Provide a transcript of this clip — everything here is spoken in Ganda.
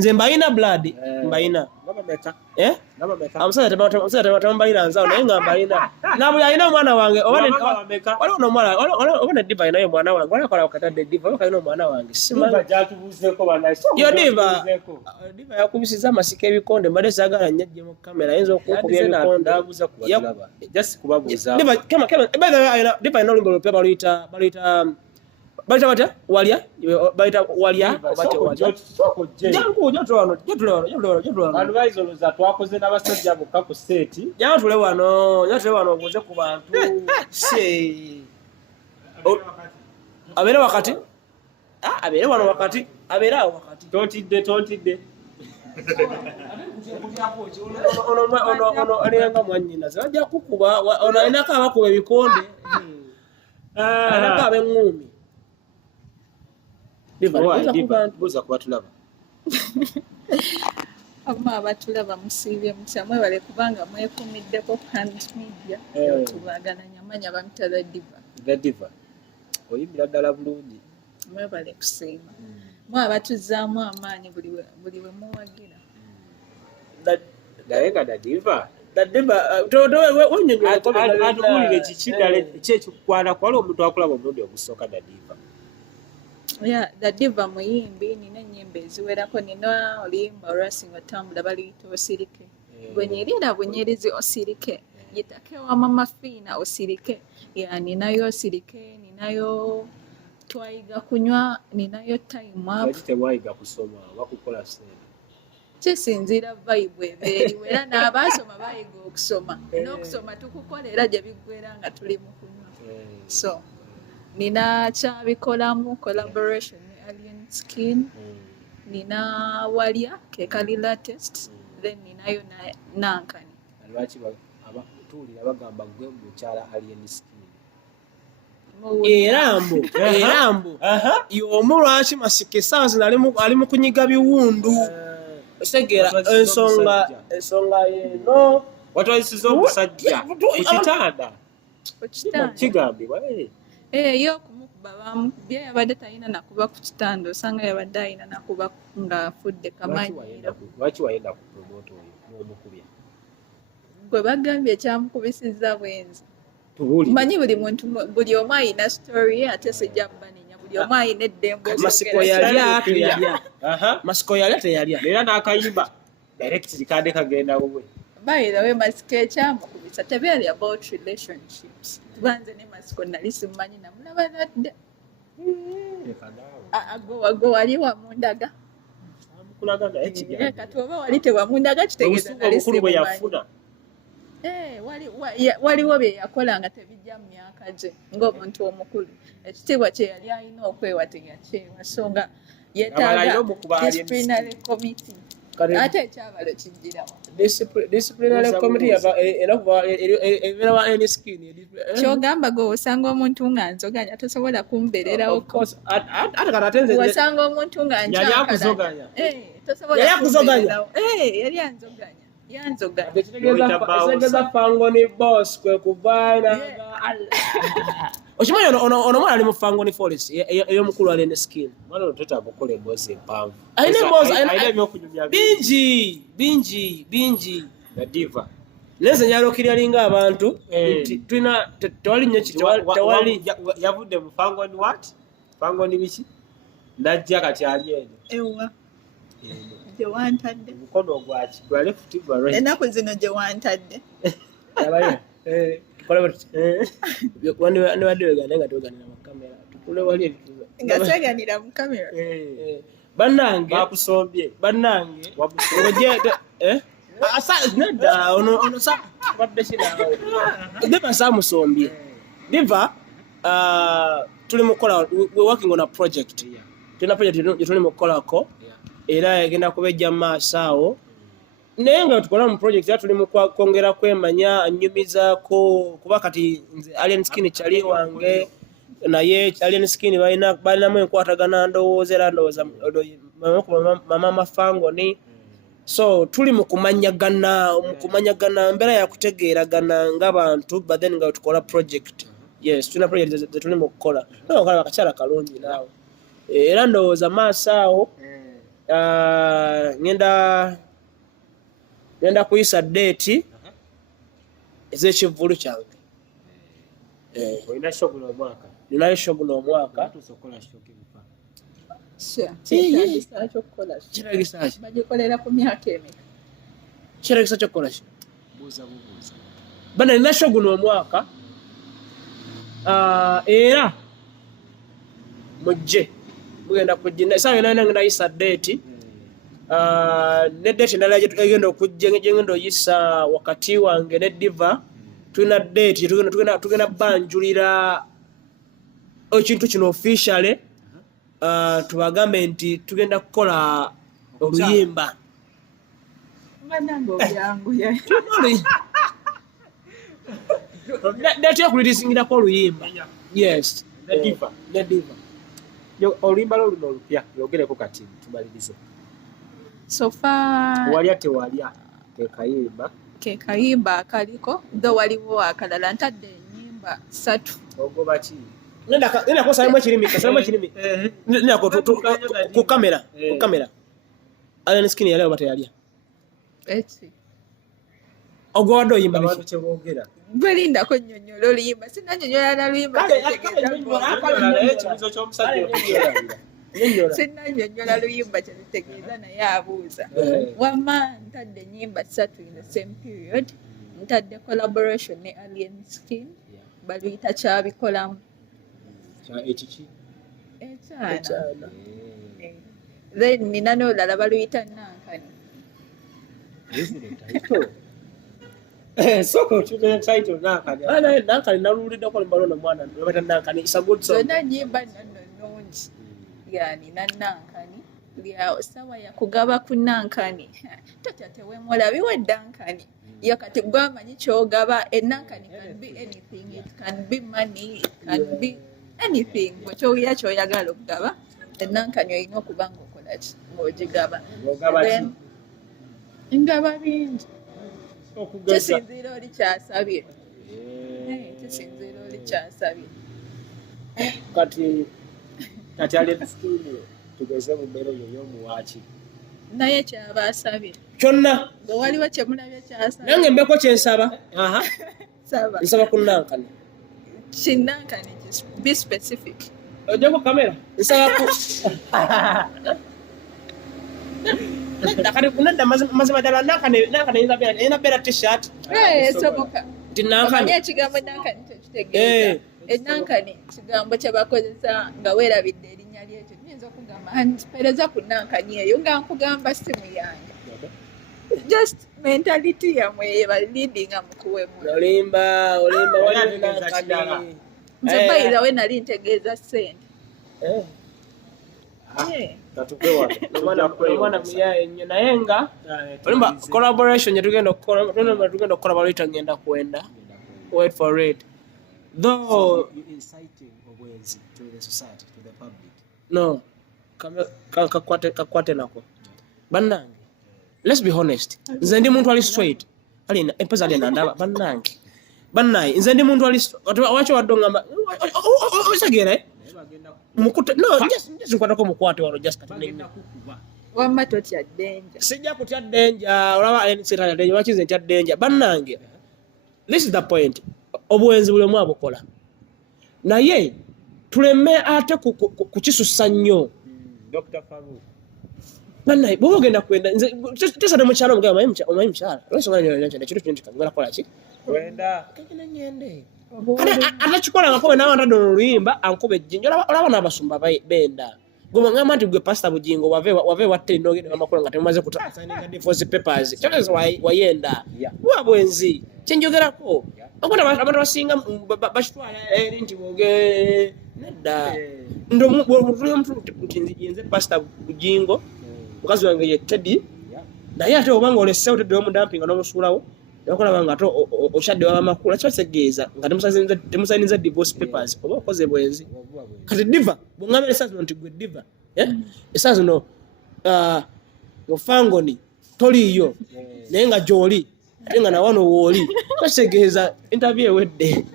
nze mbalina blood mbalina amusajja tembalina nzaawo naye nga mbalina nabuli alina omwana wange waliwo nomwana obona Diva alinayo omwana wange walakola katadde Diva oba kalina omwana wange yo Diva yakubisiza amasika ebikonde mbadde saagala nnyajje mu kamera ayinza okukubya ebikonde Diva alina olumbe olupya baluyita batya walya advisors twakoze n'abasajja bokka ku state tule wano obuze ku bantu abeere wakati abeere wano wakati abeere awo wakati tontidde ono alinga mwanyinaze bajja kukuba ono alinako abakuba ebikonde alinako ab'eŋŋumi buuza kuba tulaba Amma abatulaba musiibye mutya mwebale kubanga mwekuumiddeko Hand Media tubagalanya amanya bamita Diva oyimbira ddala bulungi mwebale kusiima mwe abatuzaamu amaanyi buli we muwagira naye nga Diva atuwulire kiki ddala kyekikukwana kwali omuntu akulaba omulundi ogusooka Diva Diva muyimbi nina ennyimba eziwerako nina oluyimba olwasinga otambula baluyita osirike bwenyerira bunyerizi osirike yitake wa mama Fiina osirike ninayo osirike ninayo twayiga kunywa ninayo time up tebwayiga kusoma bakukola sente kisinziira vibe ebeeriwo era n'abaasoma bayiga okusoma n'okusoma tukukolera gye biggwera nga tuli mu kunywa so nina kyabikolamu collaboration ne Alien Skin nina walya kekali latest then ninayo nankani lwaki abatuulira bagamba gwe mukyala Alien Skin erambo y'omu lwaki masike essaawa zino ali mu kunyiga biwundu otegera ensonga yeno watwalisiza omusajja ku kitanda kigambibwa yo kumukuba bamukubye yabadde talina nakuba ku kitanda osanga yabadde alina nakuba nga afudde kamanyiro lwaki wayenda ku promote oyo n'omukubya gwe bagambye ekyamukubisizza bwenzi manyi buli omu alina story ate sijja banenya buli omu alina eddembe masiko yalya teyalya era n'akayimba directly kande kagenda wowe by the way masiko ekyamukubisa tebyali about relationships tubanze ne masiko nali simanyi namulaba nadde ago wali wamundaga kati oba wali tewamundaga kitegeeza nali simanyi waliwo bye yakola nga tebijja mu myaka gye ng'omuntu omukulu ekitiibwa kye yali alina okwewa teyakyewa so nga yeetaaga disciplinary committee ate ekyabalo kijjirawo disciplinary committee ebeera wa Alien Skin kyogamba gwe osanga omuntu nga nzoganya tosobola kumbeererawo wasanga omuntu nga yakuzoganya yali anzoganya yanzogeza Fangoni boss kwe kuvaana okimanyi ono mwana ali mu Fangoni forest ey'omukulu wa Alien Skin mwana ono tetaaga okukola emboozi empanvu alina emboozi ebyokunyumya bingi na Diva lenze nyalukirya linga abantu tulina tewali nnyo tewali yavudde mu Fangoni Fangoni biki najja kati ali eno ewa gye wantadde mukono gwaki gwa left gwa right ennaku zino gye wantadde wandibadde wegane nga tweganira mu kamera tutule wali ebituza nga tweganira mu kamera bannange bakusombye bannange nedda ono sabadde kiraawo Diva saamusombye Diva tuli mukola we working on a project tulina project gye tuli mukolako era egenda kubejja mu maaso awo naye nga tukola mu project era tuli mu kwongera kwemanya anyumizaako kuba kati nze Alien Skin kyali wange naye Alien Skin balinamu enkwatagana ndowooza era ndowooza mama Fangoni so tuli mu kumanyagana mbeera ya kutegeeragana ng'abantu but then nga tukola project yes tulina project ze tuli mu kukola naye okakyala kalungi naawe era ndowooza maaso awo ngenda kuyisa date ez'ekivvulu kyange. Olina shogulo omwaka. Ninayo shogulo omwaka. Tusokola shoki bifa. Kiragisa ki? Bagikolera ku myaka emeka. Kiragisa kyokkola ki? Buuza bubuuza. Bana nina shogulo omwaka. Era mujje mugenda kujja saa yonna ngenda yisa date. Ne date endala egenda okujja ngenda oyisa wakati wange ne Diva. Tulina date tugenda banjulira ekintu kino officially. Tubagambe nti tugenda kukola oluyimba. Manango byangu ya. Date yakuliriisingirako oluyimba. Yes. Ne Diva. Yo oluyimba luno olupya yogereko kati tumalirize. So far Walya tewalya kekayimba. Kekayimba akaliko ndo waliwo akalala ntadde ennyimba 3. Ogoba ki? Nenda kosa ekirimi. Nenda ku kamera. Alien skin yali oba teyalya. Eki. Ogwadde oyimba Abantu biki? kye boogera. Gwelindako nnyonnyola oluyimba sinannyonnyola na luyimba. Ekibuuzo ky'omusajja Sinannyonnyola luyimba kye lutegeeza naye abuuza. Wamma ntadde ennyimba 3 in the same period. Ntadde collaboration ne Alien Skin. Baluyita kyabikolamu. Ekiki? Ekyana. Then nina n'olulala baluyita nankani. Soko tume title nankani. Nankani naluwuliddeko lumbalono mwana lwebata nankani. It's a good song. Zonna nnyimba nno nnungi. Nina nankani. Lya sawa ya kugaba ku nankani. Totya teweemola biwedde nankani. Yo kati gw'amanyi ky'ogaba enankani can be anything. It can be money. It can be anything. Bwe kyowulira ky'oyagala okugaba enankani olina okuba ng'okola ki ng'ogigaba. Then ngaba bingi. Kisinziira oli kyasabye. Kisinziira oli kyasabye. Kati Alien Skin tugeze mu mmero y'omuwaaki. Naye kyaba asabye. kyonna Bwe waliwo kye mulabye kyasabye. nange mbeko kyensaba. Saba. Nsaba ku nankani. Kinankani be specific. Ojjako kamera. Nsaba ku Nakati mazima ddala nankani yina beera t-shirt. Soboka. Nti nankani. Omanyi ekigambo nankani kyekitegeeza. Enankani kigambo kye bakozesa nga weerabidde erinnya lyekyo. Tuyinza okugamba mpeereza ku nankani eyo nga nkugamba simu yange. Just mentality yamwe ebalidinga mukuwemula. Olimba wali nankani. Nze bayira we nali ntegeeza ssente. Omwana muyaye nnyo naye nga olimba collaboration tugenda okukola baluyita ngenda kwenda. Wait for it. Though you inciting obwenzi to the society, to the public. No. Kakwate nako. Bannange. Let's be honest. Nze ndi muntu ali straight. Ali empeza ali nandaba bannange. Bannaye nze ndi muntu ali wacho wadongamba. Osagere. Mukute no just nkwatako mukwate walo just katinenge. Wamma totya danger. Sijja kutya danger olaba ensita danger wakize ntya danger bannange. This is the point. Obwenzi bule mwabukola. Naye tuleme ate kukisussa nnyo. Dr. Faru. Bannaye bw'oba ogenda kwenda nze tesade mu kyalo mugamba omanyi mukyala. Olwensonga nyo nyo kintu kintu kagala kola ki? Kwenda. Kagenda nyende. Atachikola ngakobe n'abantu oluyimba ankobe ejjinja olaba n'abasumba benda. Goma ngamba nti gwe pastor Bujingo wave watte n'ogenda amakulu nga temumaze kutasaninga divorce papers. Kyokeza wayenda. Bwa bwenzi. Kyenjogerako. Okona abantu basinga bashitwala nti boge nedda. Ndo nze pastor Bujingo mukazi wange ye Teddy. Naye ate obanga olese Teddy omudampinga n'omusulawo. Yakola nga to oshadde wa makulu kyategeeza nga temusainiza divorce papers oba okoze bwenzi. Kati Diva bungame esazo nti gwe Diva esazo no mufangoni toliyo naye nga gy'oli ate nga nawano wooli kyategeeza interview ewedde.